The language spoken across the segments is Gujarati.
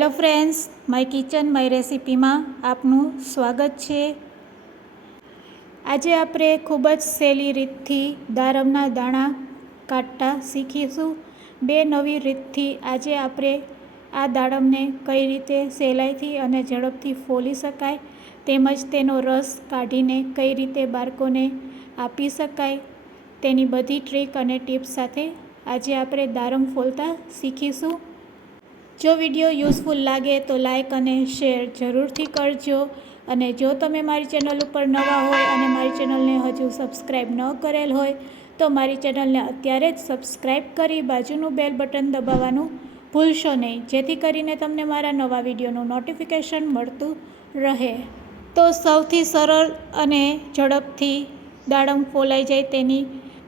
Hello friends, my kitchen my રેસિપીમાં આપનું સ્વાગત છે। આજે આપણે ખૂબ જ સહેલી રીતથી દાડમના દાણા કાઢતા શીખીશું। બે નવી રીતથી આજે આપણે આ દાડમને કઈ રીતે સહેલાઈથી અને ઝડપથી ફોલી શકાય, તેમજ તેનો રસ કાઢીને કઈ રીતે બાળકોને આપી શકાય, તેની બધી ટ્રીક અને ટિપ્સ સાથે આજે આપણે દાડમ ફોલતા શીખીશું। જો વિડીયો યુઝફુલ લાગે તો લાઇક અને શેર જરૂરથી કરજો, અને જો તમે મારી ચેનલ ઉપર નવા હોય અને મારી ચેનલને હજુ સબસ્ક્રાઈબ ન કરેલ હોય તો મારી ચેનલને અત્યારે જ સબસ્ક્રાઈબ કરી બાજુનું બેલ બટન દબાવવાનું ભૂલશો નહીં, જેથી કરીને તમને મારા નવા વિડીયોનું નોટિફિકેશન મળતું રહે। તો સૌથી સરળ અને ઝડપથી દાડમ ફોલાઈ જાય તેની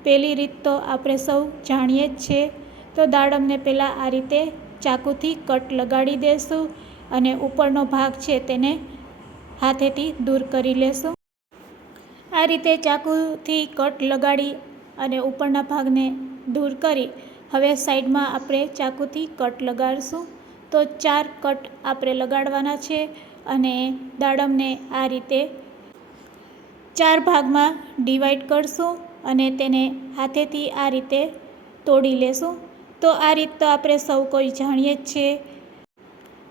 પહેલી રીત તો આપણે સૌ જાણીએ જ છે। તો દાડમને પહેલાં આ રીતે ચાકુથી કટ લગાડી દેશું અને ઉપરનો ભાગ છે તેને હાથેથી દૂર કરી લેશું। આ રીતે ચાકુથી કટ લગાડી અને ઉપરના ભાગને દૂર કરી હવે સાઈડમાં આપણે ચાકુથી કટ લગાડીશું। તો 4 કટ આપણે લગાડવાના છે અને દાડમને આ રીતે 4 ભાગમાં ડિવાઈડ કરશું અને તેને હાથેથી આ રીતે તોડી લેશું। તો આ રીત તો આપણે સૌ કોઈ જાણીએ જ છે।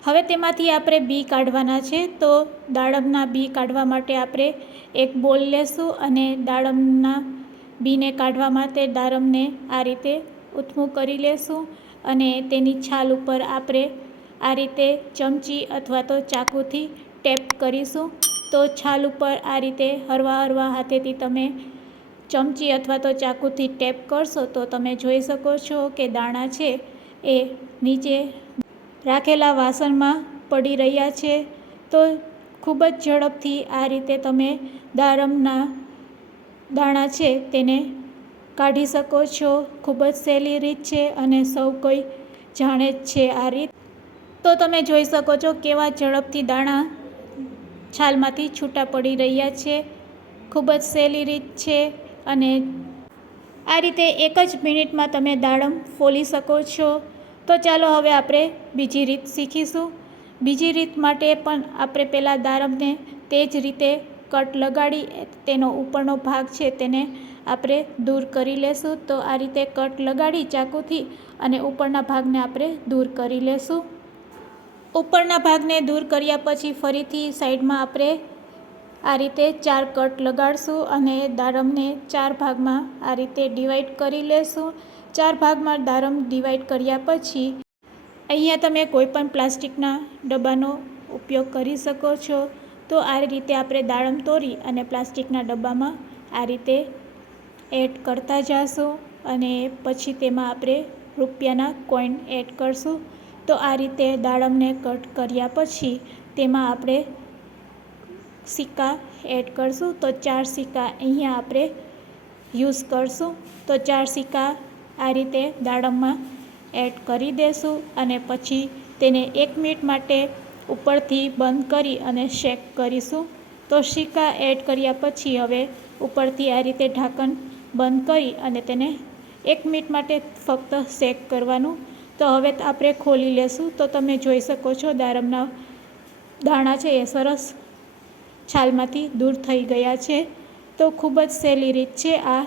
હવે તેમાંથી આપણે બી કાઢવાના છે। તો દાડમના બી કાઢવા માટે આપણે એક બોલ લેશું અને દાડમના બીને કાઢવા માટે દાડમને આ રીતે ઊથમું કરી લેશું અને તેની છાલ ઉપર આપણે આ રીતે ચમચી અથવા તો ચાકુથી ટેપ કરીશું। તો છાલ ઉપર આ રીતે હળવા હાથેથી તમે ચમચી અથવા તો ચાકુથી ટેપ કરશો તો તમે જોઈ શકો છો કે દાણા છે એ નીચે રાખેલા વાસણમાં પડી રહ્યા છે। તો ખૂબ જ ઝડપથી આ રીતે તમે દાડમના દાણા છે તેને કાઢી શકો છો। ખૂબ જ સહેલી રીત છે અને સૌ કોઈ જાણે જ છે આ રીત। તો તમે જોઈ શકો છો કેવા ઝડપથી દાણા છાલમાંથી છૂટા પડી રહ્યા છે। ખૂબ જ સહેલી રીત છે અને આ રીતે એક જ મિનિટમાં તમે દાડમ ફોલી શકો છો। તો ચાલો હવે આપણે બીજી રીત શીખીશું। બીજી રીત માટે પણ આપણે પહેલાં દાડમને તે જ રીતે કટ લગાડી તેનો ઉપરનો ભાગ છે તેને આપણે દૂર કરી લેશું। તો આ રીતે કટ લગાડી ચાકુથી અને ઉપરના ભાગને આપણે દૂર કરી લેશું। ઉપરના ભાગને દૂર કર્યા પછી ફરીથી સાઈડમાં આપણે આ રીતે 4 કટ લગાડશું અને દાડમને 4 ભાગમાં આ રીતે ડિવાઈડ કરી લેશું। 4 ભાગમાં દાડમ ડિવાઈડ કર્યા પછી અહીંયા તમે કોઈપણ પ્લાસ્ટિકના ડબ્બાનો ઉપયોગ કરી શકો છો। તો આ રીતે આપણે દાડમ તોડી અને પ્લાસ્ટિકના ડબ્બામાં આ રીતે એડ કરતા જઈશું અને પછી તેમાં આપણે રૂપિયાના કોઈન એડ કરશું। તો આ રીતે દાડમને કટ કર્યા પછી તેમાં આપણે સિક્કા એડ કરશું। તો 4 સિક્કા અહીંયા આપણે યુઝ કરશું। તો 4 સિક્કા આ રીતે દાડમમાં એડ કરી દેશું અને પછી તેને 1 મિનિટ માટે ઉપરથી બંધ કરી અને શેક કરીશું। તો સિક્કા એડ કર્યા પછી હવે ઉપરથી આ રીતે ઢાંકણ બંધ કરી અને તેને 1 મિનિટ માટે ફક્ત શેક કરવાનું। તો હવે આપણે ખોલી લેશું। તો તમે જોઈ શકો છો દાડમના દાણા છે એ સરસ છાલમાંથી દૂર થઈ ગયા છે। તો ખૂબ જ સહેલી રીત છે આ,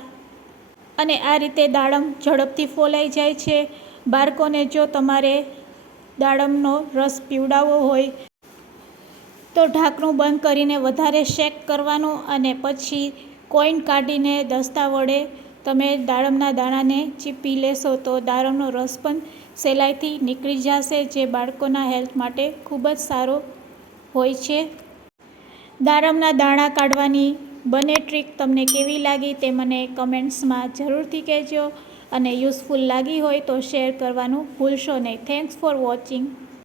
અને આ રીતે દાડમ ઝડપથી ફોલાઈ જાય છે। બાળકોને જો તમારે દાડમનો રસ પીવડાવવો હોય તો ઢાંકણું બંધ કરીને વધારે શેક કરવાનું અને પછી કોઈન કાઢીને દસ્તા વડે તમે દાડમના દાણાને ચીપી લેશો તો દાડમનો રસ પણ સહેલાઈથી નીકળી જશે, જે બાળકોના હેલ્થ માટે ખૂબ જ સારો હોય છે। દાડમના દાણા કાઢવાની બંને ટ્રીક તમને કેવી લાગી તે મને કમેન્ટ્સમાં જરૂરથી કહેજો, અને યુઝફુલ લાગી હોય તો શેર કરવાનું ભૂલશો નહીં। Thanks for watching.